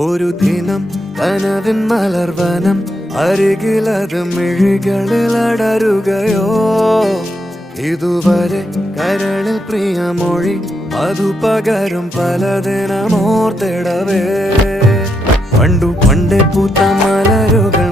ഒരു ദിനം കനവിൻ മലർവനം അരികിലത് മിഴികളിൽ അടരുകയോ ഇതുവരെ കരളിൽ പ്രിയമൊഴി അതു പകരും പലതിനമോർത്തിടവേ പണ്ടു പണ്ടേ പൂത്ത മലരുകൾ